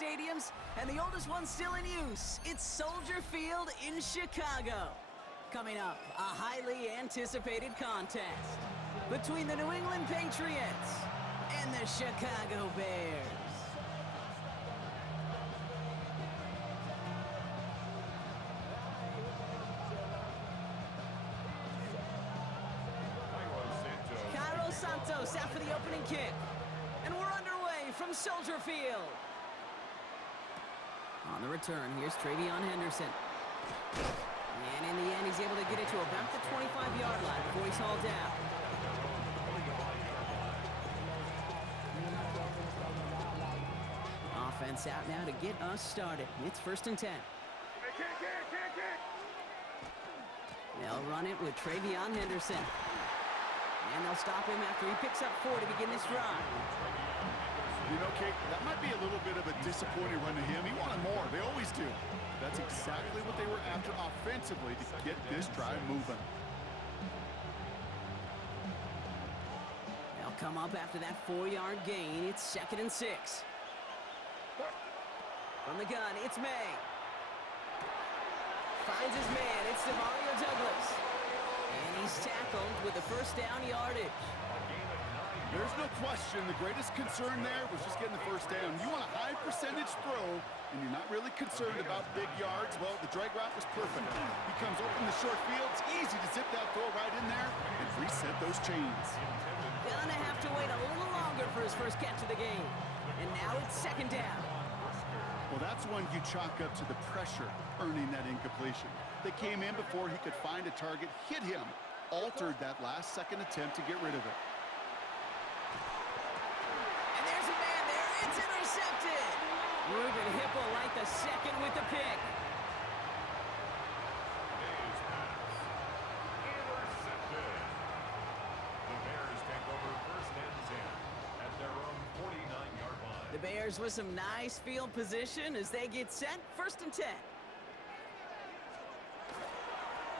stadiums, and the oldest one still in use. It's Soldier Field in Chicago. Coming up, a highly anticipated contest between the New England Patriots and the Chicago Bears. Santos out for the opening kick. And we're underway from Soldier Field. On the return, here's Travion Henderson. And in the end, he's able to get it to about the 25-yard line before he's hauled down. Offense out now to get us started. It's 1st and 10. They'll run it with Travion Henderson. And they'll stop him after he picks up 4 to begin this drive. You know, Kate, that might be a little bit of a disappointing run to him. He wanted more. They always do. That's exactly what they were after offensively to get this drive moving. They'll come up after that 4-yard gain. It's 2nd and 6. From the gun, it's May. Finds his man. It's Demario Douglas. And he's tackled with the 1st down yardage. There's no question the greatest concern there was just getting the 1st down. You want a high percentage throw, and you're not really concerned about big yards. Well, the drag route was perfect. He comes open the short field. It's easy to zip that throw right in there and reset those chains. Gonna have to wait a little longer for his first catch of the game. And now it's 2nd down. Well, that's when you chalk up to the pressure earning that incompletion. They came in before he could find a target, hit him, altered that last-second attempt to get rid of it. And there's a man there. It's intercepted. Ruben Hippolyte the second with the pick. Intercepted. The Bears take over 1st and 10 at their own 49-yard line. The Bears with some nice field position as they get set. 1st and 10.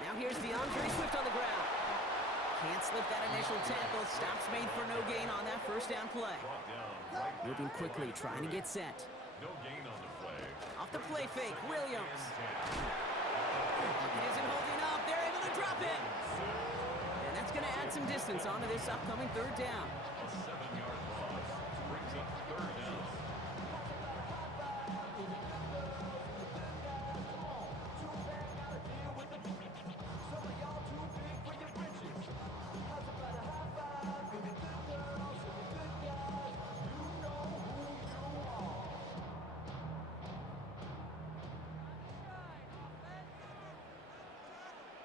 Now here's DeAndre Swift on the ground. Can't slip that initial tackle. Stops made for no gain on that 1st down play. Moving quickly, trying to get set. No gain on the play. Off the play fake, Williams. It isn't holding up. They're able to drop it. And that's going to add some distance onto this upcoming 3rd down. A 7-yard loss brings up 3rd down.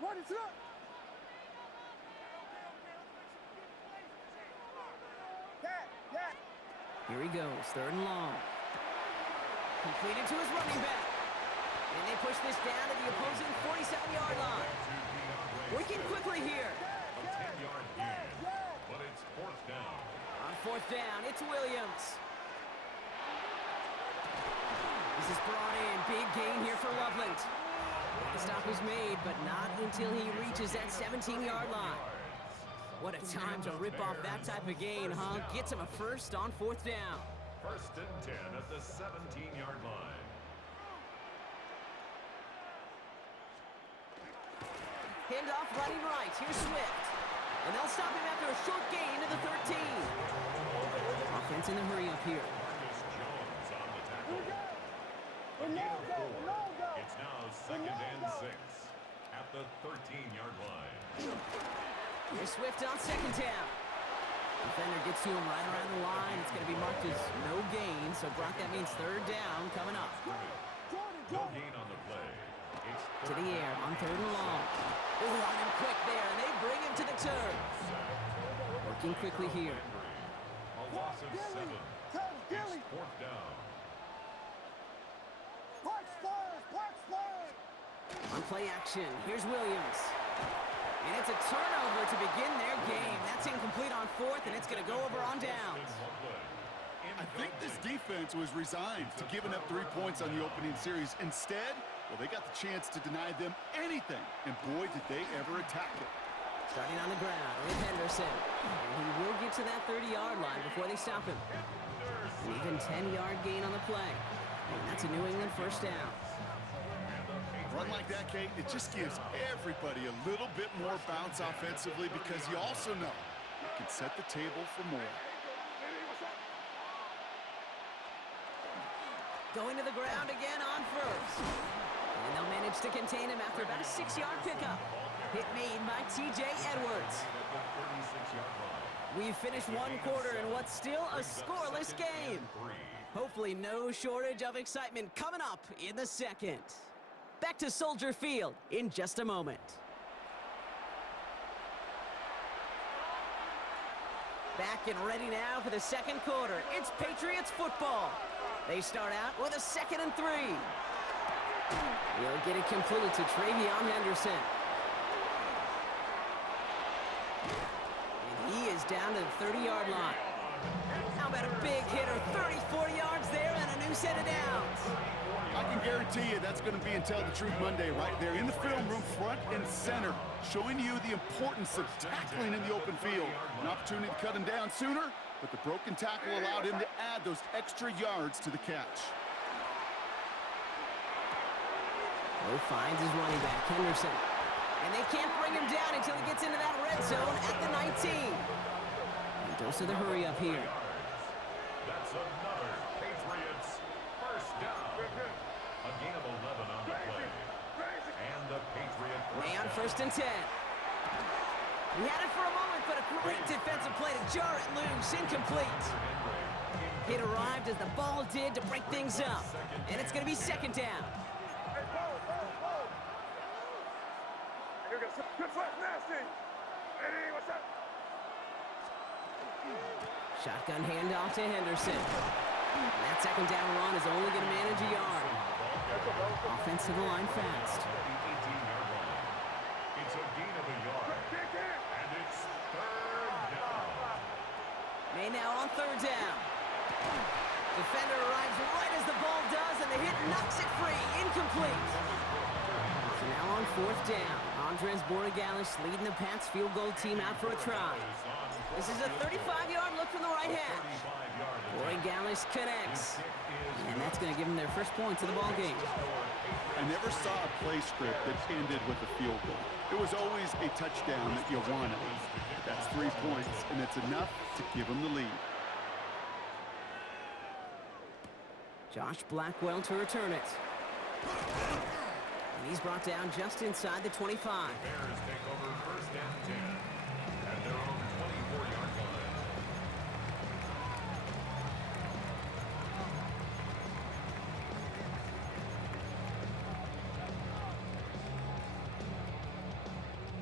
What is up? Here he goes, 3rd and long. Completed to his running back. And they push this down to the opposing 47-yard line. Working quickly here. A 10-yard gain, but it's 4th down. On 4th down, it's Williams. This is brought in. Big gain here for Loveland. The stop is made, but not until he reaches that 17-yard line. What a time to rip off that type of gain, huh? Gets him a 1st on 4th down. 1st and 10 at the 17-yard line. Handoff running right. Here's Swift. And they'll stop him after a short gain to the 13. Offense in the hurry up here. Marcus Jones on the tackle. A gain of 4. It's now 2nd and 6 at the 13-yard line. Here's Swift on 2nd down. Defender gets to him right around the line. It's going to be marked as no gain, so Brock, that means 3rd down coming up. No gain on the play. It's To the air on 3rd and long. Ooh, on him quick there, and they bring him to the turf. Working quickly here. a loss of 7. It's 4th down. On play action, here's Williams. And it's a turnover to begin their game. That's incomplete on 4th, and it's going to go over on downs. I think this defense was resigned to giving up 3 points on the opening series. Instead, well, they got the chance to deny them anything, and boy, did they ever attack it. Starting on the ground with Henderson. And he will get to that 30-yard line before they stop him. An even 10-yard gain on the play. that's a New England first down. A run like that, Kate, it just gives everybody a little bit more bounce offensively because you also know it can set the table for more. Going to the ground again on first. And they'll manage to contain him after about a 6-yard pickup. Hit made by T.J. Edwards. We've finished one quarter in what's still a scoreless game. Hopefully no shortage of excitement coming up in the second. Back to Soldier Field in just a moment. Back and ready now for the second quarter. It's Patriots football. They start out with a 2nd and 3. He'll get it completed to Travion Henderson. And he is down to the 30-yard line. How about a big hitter, 34 yards there and a new set of downs. I can guarantee you that's going to be in Tell the Truth Monday right there in the film room, front and center, showing you the importance of tackling in the open field. An opportunity to cut him down sooner, but the broken tackle allowed him to add those extra yards to the catch. Lowe finds his running back, Henderson. And they can't bring him down until he gets into that red zone at the 19. And dose of the hurry up here. That's another Patriots first down. A gain of 11 on the play. And the Patriot May on 1st and 10. He had it for a moment, but a great defensive play to jar it loose, incomplete. It arrived as the ball did to break things up. And it's going to be 2nd down. Shotgun handoff to Henderson. And that 2nd down run is only going to manage a yard. Offense to the line fast. It's a gain of a yard. And it's 3rd down. May now on 3rd down. Defender arrives right as the ball does, and the hit knocks it free. Incomplete. So now on 4th down. Andres Borregales leading the PATS field goal team out for a try. This is a 35-yard look from the right hash. Borregales connects. And that's going to give them their first points of the ball game. I never saw a play script that ended with a field goal. It was always a touchdown that you wanted. That's 3 points, and it's enough to give them the lead. Josh Blackwell to return it. And he's brought down just inside the 25. Bears take over 1st and 10 at their own 24-yard line.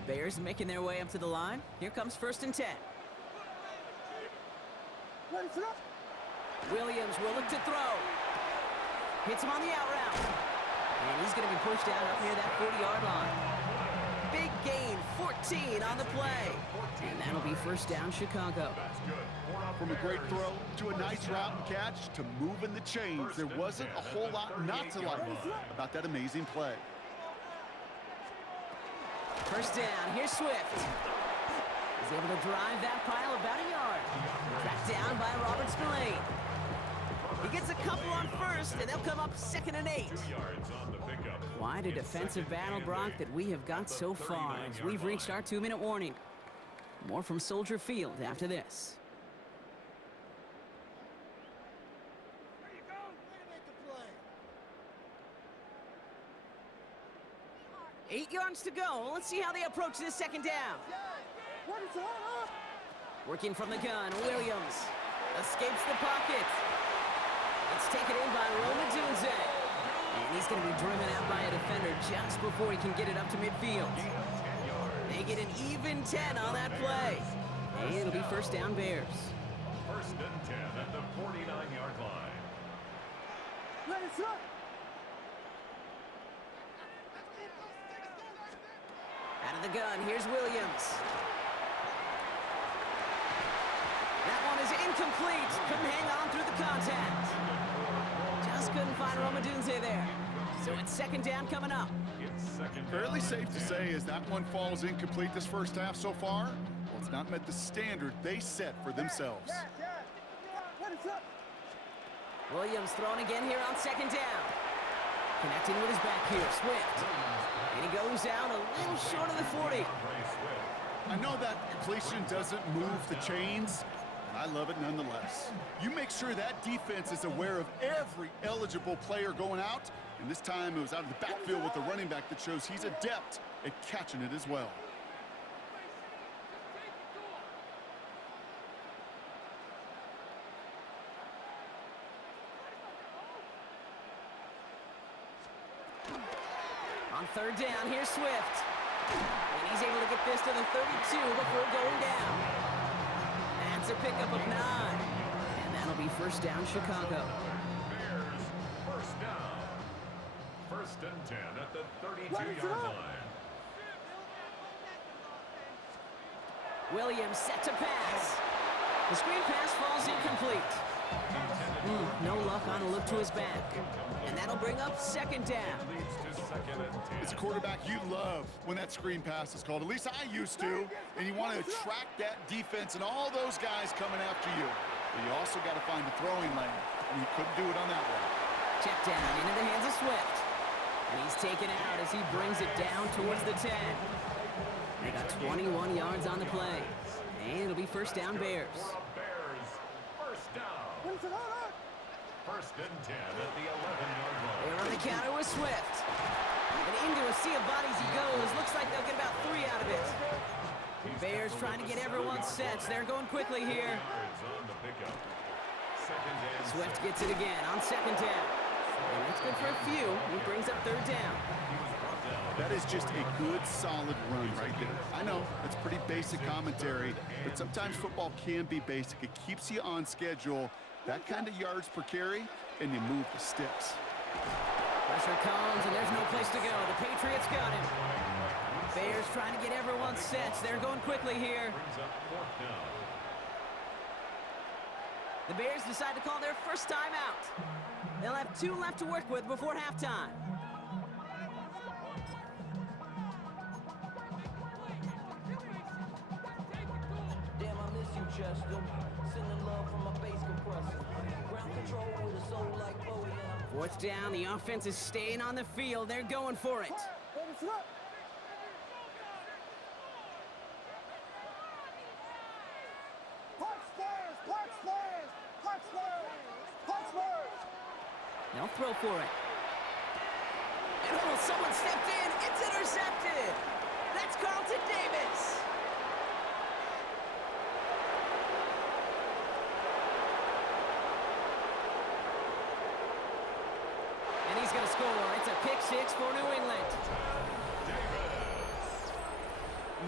Bears making their way up to the line. Here comes 1st and 10. Williams will look to throw. Hits him on the out route. And he's going to be pushed out up near that 40-yard line. Big gain, 14 on the play. And that'll be 1st down, Chicago. From a great throw to a nice route and catch to moving the chains, there wasn't a whole lot not to like about that amazing play. 1st down, here's Swift. He's able to drive that pile about a yard. Tracked down by Robert Spillane. He gets a couple on 1st, and they'll come up 2nd and 8. 2 yards on the pickup. Quite a defensive battle, Brock, that we have got so far as we've reached our 2-minute warning. More from Soldier Field after this. 8 yards to go. Let's see how they approach this 2nd down. Working from the gun, Williams escapes the pocket. It's taken in by Roma Dunze. And he's going to be driven out by a defender just before he can get it up to midfield. They get an even 10 on that play. And it'll be 1st down Bears. 1st and 10 at the 49-yard line. Out of the gun, here's Williams. That one is incomplete. Couldn't hang on through the contact. Just couldn't find Roma Dunze there. So it's 2nd down coming up. Fairly safe to say as that one falls incomplete this 1st half so far, well, it's not met the standard they set for themselves. Williams throwing again here on second down. Connecting with his back here, Swift. And he goes out a little short of the 40. I know that completion doesn't move the chains, but I love it nonetheless. You make sure that defense is aware of every eligible player going out, and this time it was out of the backfield with the running back that shows he's adept at catching it as well. On third down, here's Swift. And he's able to get this to the 32 before going down. That's a pickup of 9. And that'll be first down, Chicago. Bears, first down. First and 10 at the 32-yard line. Williams set to pass. The screen pass falls incomplete. No luck on a look to his back. And that'll bring up second down. Leads to second and 10. It's a quarterback you love when that screen pass is called. At least I used to. And you want to attract that defense and all those guys coming after you. But you also got to find the throwing lane. And he couldn't do it on that one. Check down into the hands of Swift. And he's taken out as he brings it down towards the 10. They got 21 yards on the play. And it'll be first down, Bears. Bears, first down. First and 10 at the 11-yard line. They're on the counter with Swift. And into a sea of bodies he goes. Looks like they'll get about 3 out of it. Bears trying to get everyone set. They're going quickly here. Yards on the pickup. Second and Swift gets it again on second down. And that's good for a few. He brings up third down. That is just a good, solid run right there. I know, it's pretty basic commentary, but sometimes football can be basic. It keeps you on schedule. That kind of yards per carry, and you move the sticks. Pressure comes, and there's no place to go. The Patriots got him. Bears trying to get everyone set. They're going quickly here. brings up fourth down. The Bears decide to call their first timeout. They'll have 2 left to work with before halftime. Damn, I miss you, Chester. Sending love from my bass compressor. Ground control with a soul like Bowie. Fourth down, the offense is staying on the field. They're going for it. They'll throw for it. And oh, someone stepped in. It's intercepted. That's Carlton Davis. And he's going to score. It's a pick 6 for New England.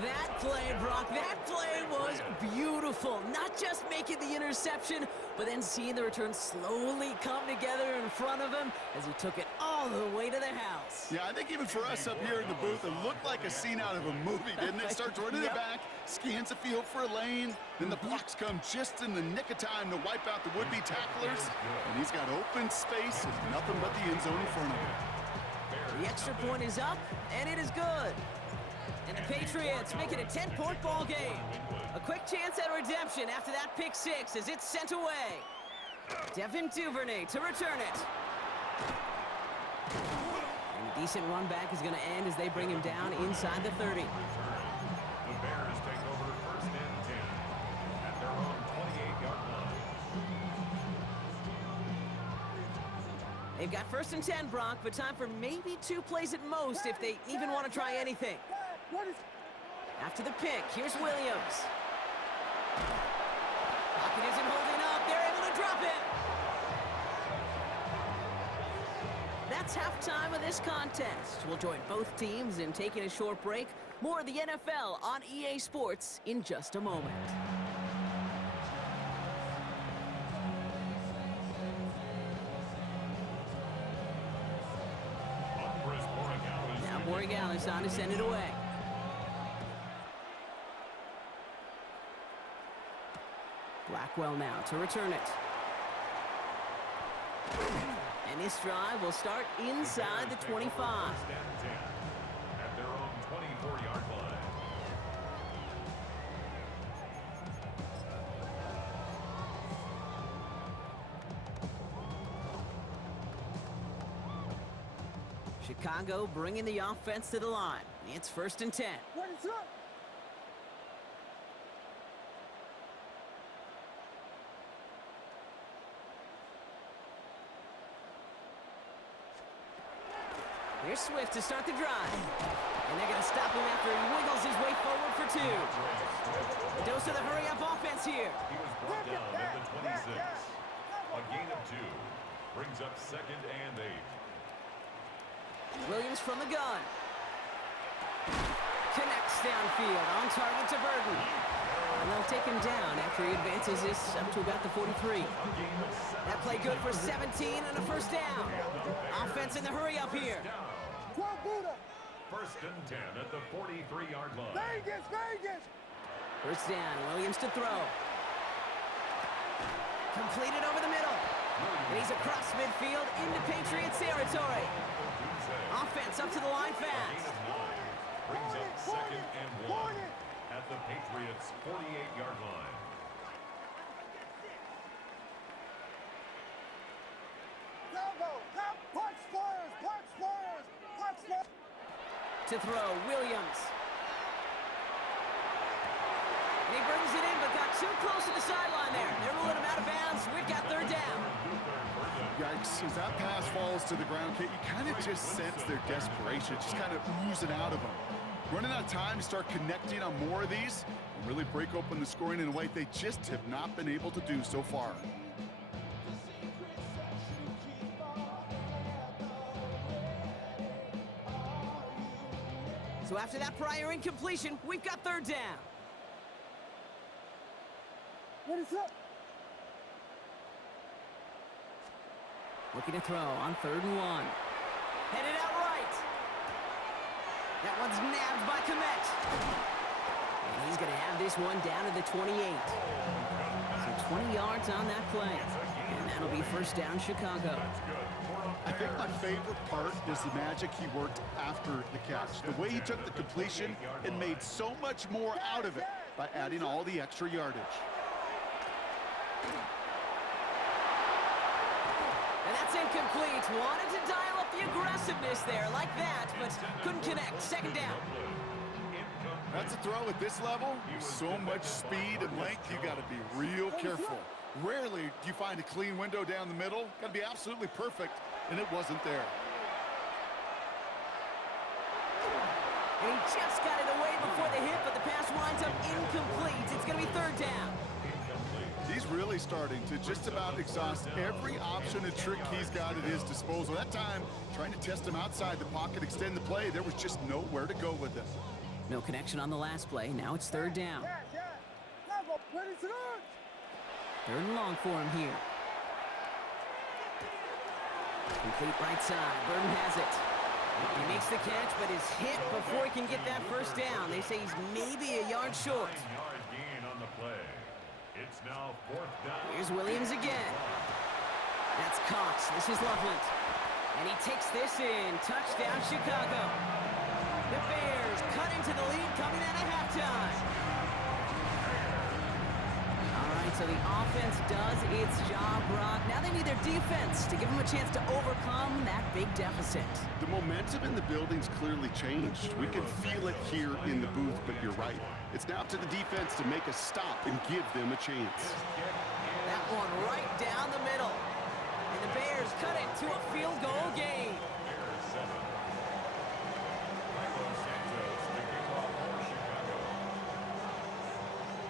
That play, Brock, that play was beautiful. Not just making the interception, but then seeing the return slowly come together in front of him as he took it all the way to the house. Yeah, I think even for us up here in the booth, it looked like a scene out of a movie, didn't it? Starts running it back, scans the field for a lane, then the blocks come just in the nick of time to wipe out the would-be tacklers, and he's got open space and nothing but the end zone in front of him. The extra point is up, and it is good. And the Patriots make it a 10-point ball game. A quick chance at redemption after that pick 6 as it's sent away. Devin Duvernay to return it. And a decent run back is going to end as they bring him down inside the 30. The Bears take over first and 10 at their own 28-yard line. They've got first and 10, Brock, but time for maybe 2 plays at most if they even want to try anything. After the pick, here's Williams. Pocket isn't holding up. They're able to drop it. That's halftime of this contest. We'll join both teams in taking a short break. More of the NFL on EA Sports in just a moment. Now Borregales on to send it away. Blackwell now to return it. And this drive will start inside the 25. First and 10 at their own 24-yard line. Chicago bringing the offense to the line. It's 1st and 10. Here's Swift to start the drive. And they're going to stop him after he wiggles his way forward for 2. A dose of the hurry-up offense here. He was brought down at the 26. A gain of 2 brings up 2nd and 8. Williams from the gun. Connects downfield, on target to Burton. And they'll take him down after he advances this up to about the 43. That play good for 17 and a 1st down. Offense in the hurry-up here. 1st and 10 at the 43-yard line. Vegas! 1st down, Williams to throw. Completed over the middle. And he's across midfield into Patriots territory. Offense up to the line fast. Brings up 2nd and 1 at the Patriots' 48-yard line. To throw, Williams. And he brings it in, but got too close to the sideline there. They're ruling him out of bounds. We've got 3rd down. Yikes, as that pass falls to the ground, Kate, you kind of just sense their desperation, just kind of oozing out of them. Running out of time to start connecting on more of these and really break open the scoring in a way they just have not been able to do so far. So after that prior incompletion, we've got 3rd down. What is up? Looking to throw on 3rd and 1. Headed out right. That one's nabbed by Komet. And he's going to have this one down to the 28. So 20 yards on that play. And that'll be 1st down, Chicago. I think my favorite part is the magic he worked after the catch. The way he took the completion and made so much more out of it by adding all the extra yardage. And that's incomplete. Wanted to dial up the aggressiveness there like that, but couldn't connect. 2nd down. That's a throw at this level. So much speed and length, you got to be real careful. Rarely do you find a clean window down the middle. Got to be absolutely perfect, and it wasn't there. And he just got it away before the hit, but the pass winds up incomplete. It's going to be 3rd down. He's really starting to just about exhaust every option and trick he's got at his disposal. That time, trying to test him outside the pocket, extend the play, there was just nowhere to go with it. No connection on the last play. Now it's 3rd down. 3rd and long for him here. Complete right side. Burton has it. He makes the catch, but is hit before he can get that 1st down. They say he's maybe a yard short. 9-yard gain on the play. It's now 4th down. Here's Williams again. That's Cox. This is Loveland. And he takes this in. Touchdown, Chicago. The Bears cut into the lead coming out of halftime. All right, so the offense does its job, Brock. Now they need their defense to give them a chance to overcome that big deficit. The momentum in the building's clearly changed. We can feel it here in the booth, but you're right. It's now up to the defense to make a stop and give them a chance. That one right down the middle. And the Bears cut it to a field goal game.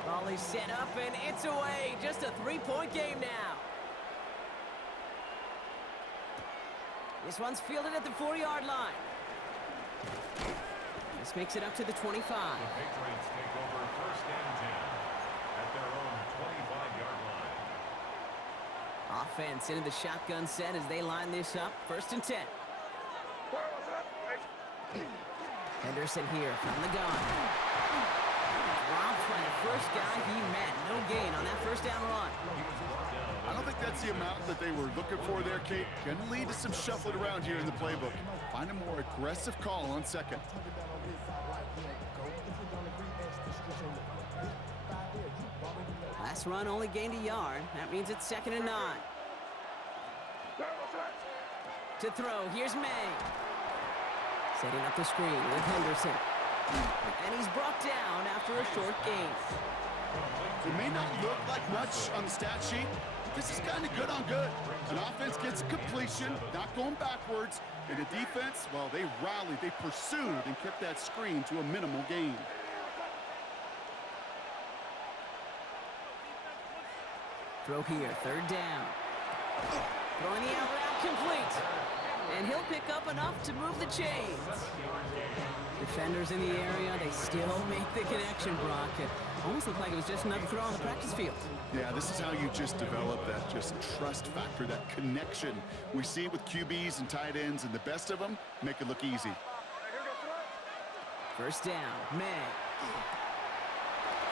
Volley set up and it's away. Just a 3-point game now. This one's fielded at the 4-yard line. This makes it up to the 25. The Patriots take over 1st and 10 at their own 25-yard line. Offense into the shotgun set as they line this up. 1st and 10. Henderson here from the gun. Dropped by the first guy he met. No gain on that 1st down run. I don't think that's the amount that they were looking for there, Kate. Going to lead to some shuffling around here in the playbook. Find a more aggressive call on 2nd. Last run only gained a yard. That means it's 2nd and 9. To throw, here's May. Setting up the screen with Henderson. And he's brought down after a short gain. It may not look like much on the stat sheet, but this is kind of good on good. An offense gets completion, not going backwards, and a defense, well, they rallied, they pursued, and kept that screen to a minimal gain. Throw here, third down. Throwing the out route complete. And he'll pick up enough to move the chains. Defenders in the area, they still make the connection, Brock. It almost looked like it was just another throw on the practice field. Yeah, this is how you just develop that just trust factor, that connection. We see it with QBs and tight ends, and the best of them make it look easy. First down, May.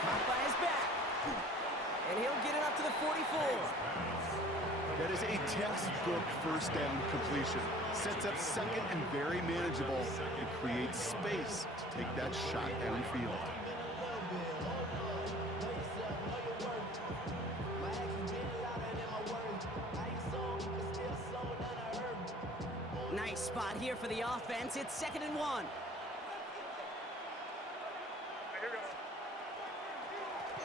Caught by his back. And he'll get it up to the 44. That is a textbook first down completion. Sets up second and very manageable and creates space to take that shot downfield. Nice spot here for the offense. It's 2nd and 1.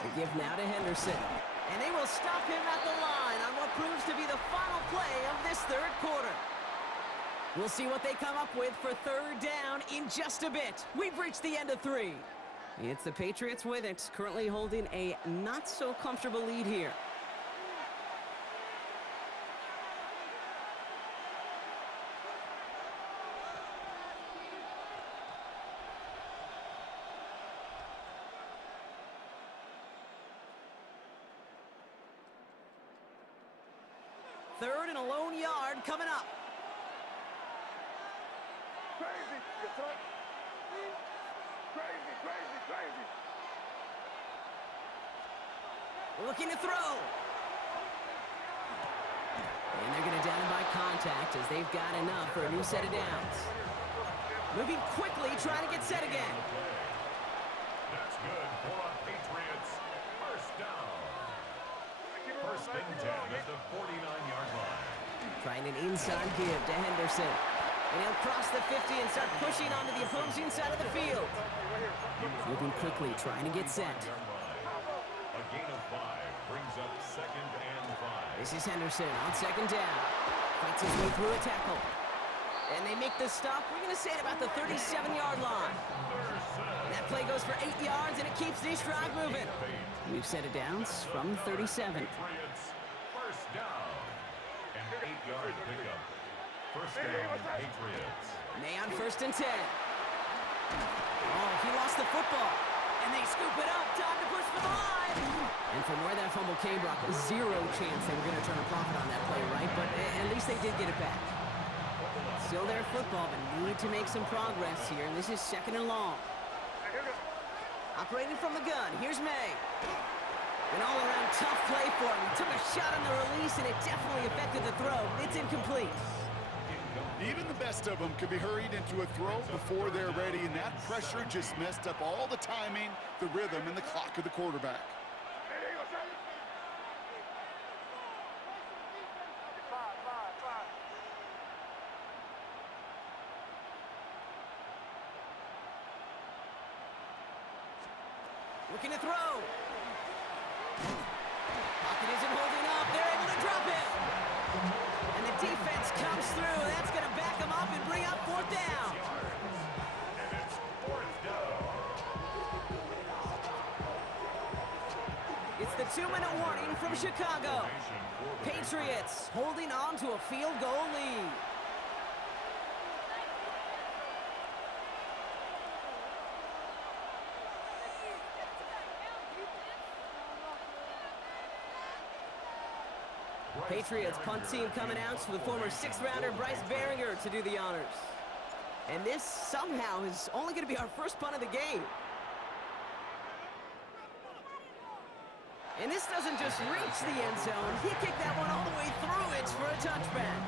The give now to Henderson. And they will stop him at the line on what proves to be the final play of this third quarter. We'll see what they come up with for third down in just a bit. We've reached the end of 3. It's the Patriots with it, currently holding a not-so-comfortable lead here. Third and a lone yard coming up. Crazy. Crazy. Looking to throw. And they're going to down him by contact as they've got enough for a new set of downs. Moving quickly, trying to get set again. That's good for a Patriots first down. First and 10 at the 49-yard line. Trying an inside give to Henderson. And he'll cross the 50 and start pushing onto the opposing side of the field. Moving quickly, trying to get set. A gain of 5 brings up 2nd and 5. This is Henderson on 2nd down. Fights his way through a tackle. And they make the stop, we're going to say at about the 37-yard line. And that play goes for 8 yards, and it keeps this drive moving. We've set it downs from 37. Patriots first down. An 8-yard pickup. First down, Patriots. May on 1st and 10. Oh, he lost the football. And they scoop it up. Time to push for the line. And from where that fumble came, Brock, zero chance they were going to turn a profit on that play, right? But at least they did get it back. Still their football, but need to make some progress here. And this is 2nd and long. Operating from the gun. Here's May. An all-around tough play for him. He took a shot on the release, and it definitely affected the throw. It's incomplete. Even the best of them could be hurried into a throw before they're ready, and that pressure just messed up all the timing, the rhythm, and the clock of the quarterback. Looking to throw. Pocket isn't holding up. They're able to drop it. And the defense comes through. That's going to back them up and bring up 4th down. And it's 4th down. It's the 2-minute warning from Chicago. Patriots holding on to a field goal lead. Patriots punt team coming out with former 6th-rounder Bryce Behringer to do the honors. And this somehow is only going to be our first punt of the game. And this doesn't just reach the end zone. He kicked that one all the way through it for a touchback.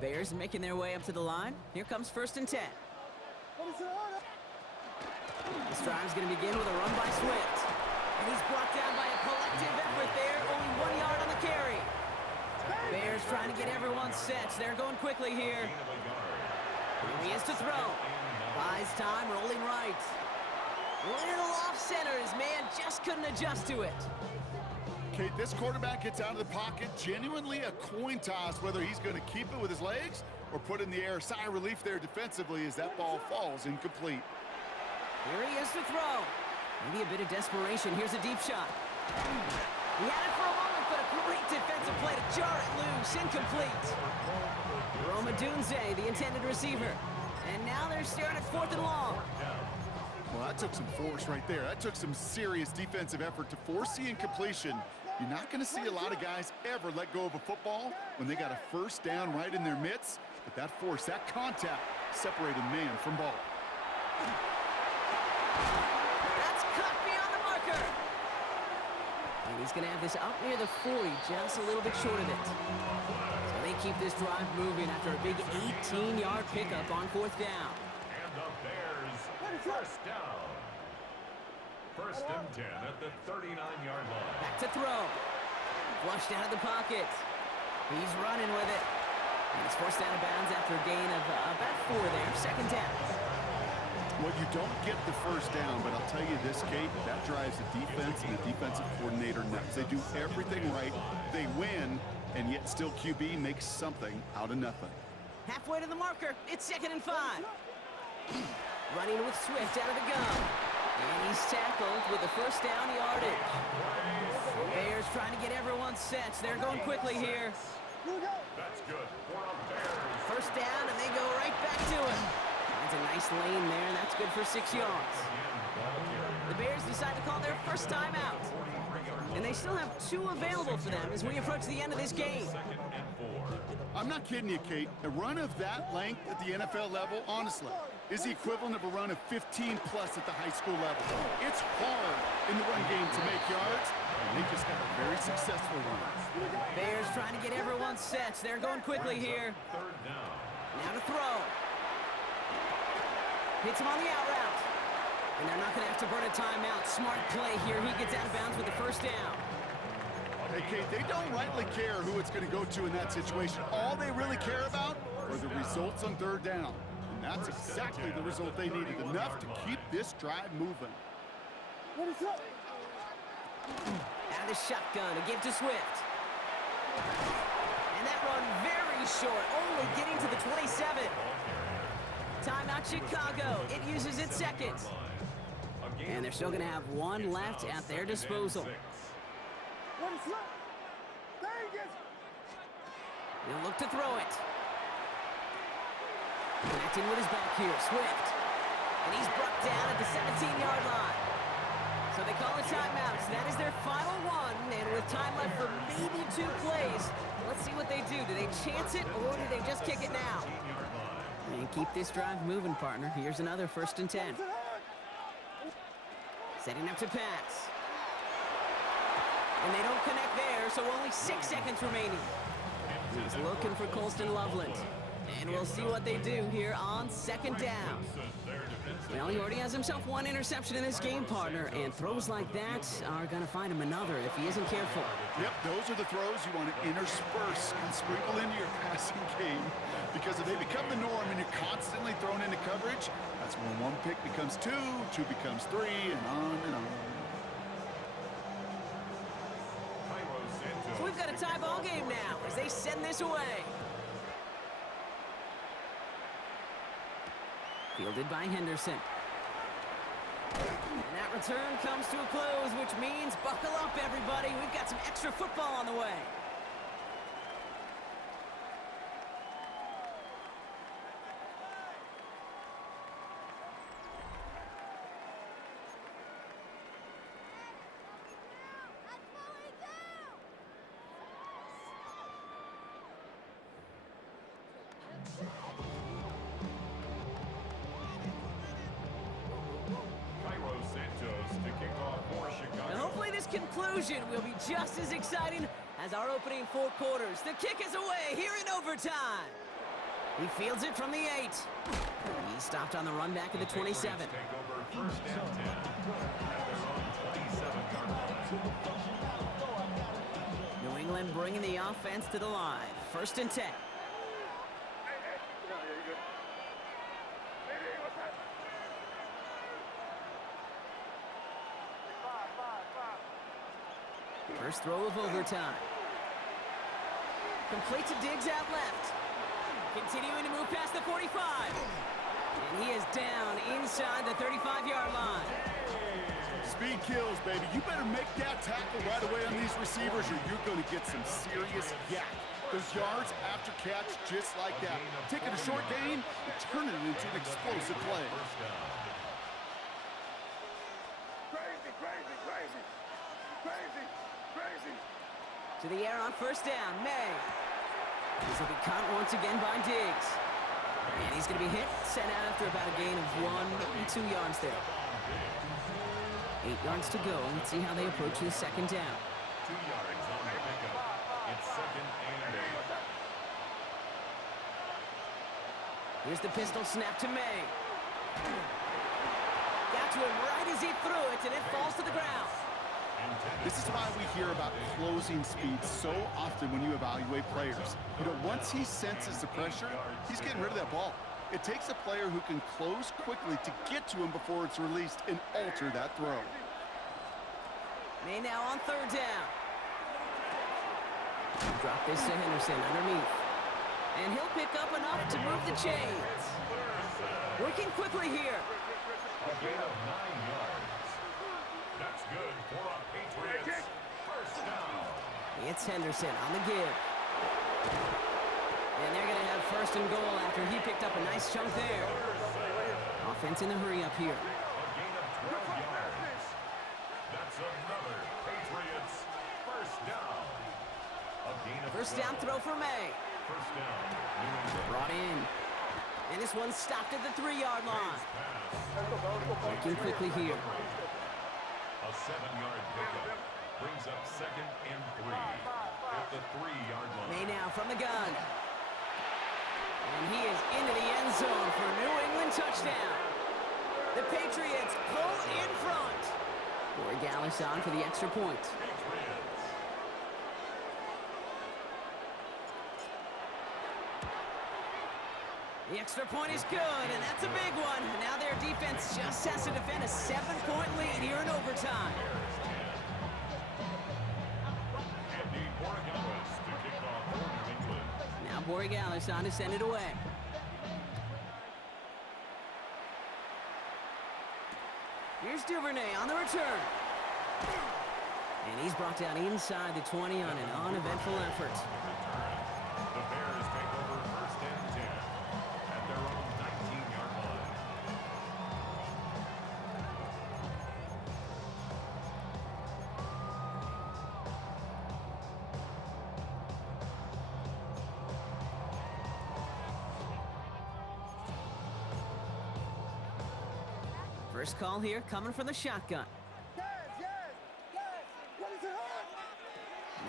Bears making their way up to the line. Here comes 1st and 10. This drive's going to begin with a run by Swift. And he's brought down by a collective effort there. Only 1 yard on the carry. Bears trying to get everyone set. They're going quickly here. Here he is to throw. Buys time, rolling right. Little off center. His man just couldn't adjust to it. Kate, this quarterback gets out of the pocket. Genuinely a coin toss whether he's going to keep it with his legs or put it in the air. Sigh of relief there defensively as that ball falls incomplete. Here he is to throw. Maybe a bit of desperation. Here's a deep shot. He had it for a moment, but a great defensive play to jar it loose. Incomplete. Roma Dunze, the intended receiver. And now they're staring at 4th and long. Well, that took some force right there. That took some serious defensive effort to force the incompletion. You're not going to see a lot of guys ever let go of a football when they got a first down right in their midst. But that force, that contact, separated man from ball. That's cut beyond the marker. And he's going to have this up near the 40, just a little bit short of it. So they keep this drive moving after a big 18-yard pickup on 4th down. And the Bears, first down. 1st and 10 at the 39-yard line. Back to throw. Flushed out of the pocket. He's running with it. And it's forced out of bounds after a gain of about 4 there. 2nd down. Well, you don't get the first down, but I'll tell you this, Kate, that drives the defense and the defensive coordinator nuts. They do everything right. They win, and yet still QB makes something out of nothing. Halfway to the marker. It's 2nd and 5. Running with Swift out of the gun. And he's tackled with the first down yardage. Bears trying to get everyone set. They're going quickly here. That's good for a Bears. First down, and they go right back to it. Finds a nice lane there, and that's good for 6 yards. The Bears decide to call their first timeout. And they still have 2 available for them as we approach the end of this game. 2nd and 4. I'm not kidding you, Kate. A run of that length at the NFL level, honestly, is the equivalent of a run of 15-plus at the high school level. It's hard in the run game to make yards, and they just got a very successful run. Bears trying to get everyone set. They're going quickly here. 3rd down. Now to throw. Hits him on the out route. And they're not going to have to burn a timeout. Smart play here. He gets out of bounds with the first down. Hey, Kate, they don't rightly care who it's going to go to in that situation. All they really care about are the results on 3rd down. And that's exactly the result they needed, enough to keep this drive moving. Out of the shotgun, a give to Swift. And that run very short, only getting to the 27. Timeout Chicago. It uses its 2nd. And they're still going to have 1 left at their disposal. He'll look to throw it. Connecting with his back here, Swift. And he's brought down at the 17-yard line. So they call a timeout. That is their final one. And with time left for maybe 2 plays, let's see what they do. Do they chance it, or do they just kick it now? And keep this drive moving, partner. Here's another 1st and 10. Setting up to PATS. And they don't connect there, so only 6 seconds remaining. He's looking for Colston Loveland. And we'll see what they do here on 2nd down. Well, he already has himself 1 interception in this game, partner, and throws like that are going to find him another if he isn't careful. Yep, those are the throws you want to intersperse and sprinkle into your passing game, because if they become the norm and you're constantly thrown into coverage, that's when 1 pick becomes 2, 2 becomes 3, and on and on. So we've got a tie ball game now as they send this away. Fielded by Henderson. And that return comes to a close, which means buckle up, everybody. We've got some extra football on the way. And hopefully this conclusion will be just as exciting as our opening 4 quarters. The kick is away here in overtime. He fields it from the 8. He stopped on the run back at the 27. Take over 1st and 10 at their own 27-yard line. New England bringing the offense to the line. 1st and 10. First throw of overtime. Complete to Diggs out left. Continuing to move past the 45. And he is down inside the 35-yard line. Speed kills, baby. You better make that tackle right away on these receivers or you're going to get some serious yak. Those yards after catch just like that. Taking a short gain and turning it into an explosive play. Crazy, crazy, crazy. Crazy, crazy. To the air on 1st down, May. This will be caught once again by Diggs. And he's going to be hit, sent out after about a gain of 1, 2 yards there. 8 yards to go. Let's see how they approach the 2nd down. 2 yards on the pickup. It's 2nd and 8. Here's the pistol snap to May. Got to him right as he threw it, and it falls to the ground. This is why we hear about closing speed so often when you evaluate players. You know, once he senses the pressure, he's getting rid of that ball. It takes a player who can close quickly to get to him before it's released and alter that throw. May now on 3rd down. Drop this to Henderson underneath. And he'll pick up enough to move the chains. Working quickly here. A gain of 9 yards. That's good for a Patriots 1st down. It's Henderson on the give. And they're going to have 1st and goal after he picked up a nice chunk there. Offense in the hurry up here. A gain of 12 yards. That's another Patriots 1st down. A gain of 1st down throw for May. 1st down. New England. Brought in. And this one stopped at the 3-yard line. Working quickly here. A 7-yard pickup brings up 2nd and 3 at the 3-yard line. May now from the gun. And he is into the end zone for a New England touchdown. The Patriots pull in front. Corey Gallis on for the extra point. The extra point is good, and that's a big one. Now their defense just has to defend a 7-point lead here in overtime. Andy Borregales to kick off for New England. Now Borregales on to send it away. Here's Duvernay on the return. And he's brought down inside the 20 on an uneventful effort. The Bears take over 1st and 10 at their own 19-yard line. First call here coming from the shotgun.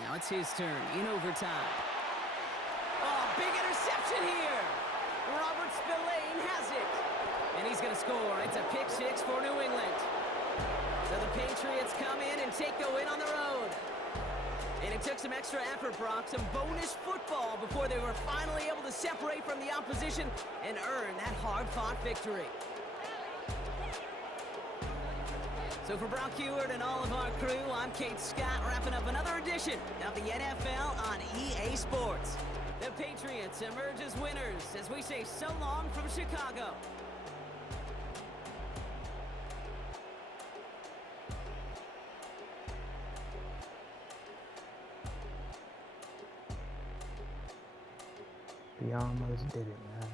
Now it's his turn in overtime. Oh, big interception here. Robert Spillane has it. And he's going to score. It's a pick 6 for New England. So the Patriots come in and take the win on the road. And it took some extra effort, Brock, some bonus football before they were finally able to separate from the opposition and earn that hard-fought victory. So for Brock Heward and all of our crew, I'm Kate Scott, wrapping up another edition of the NFL on EA Sports. The Patriots emerge as winners as we say so long from Chicago. We almost did it, man.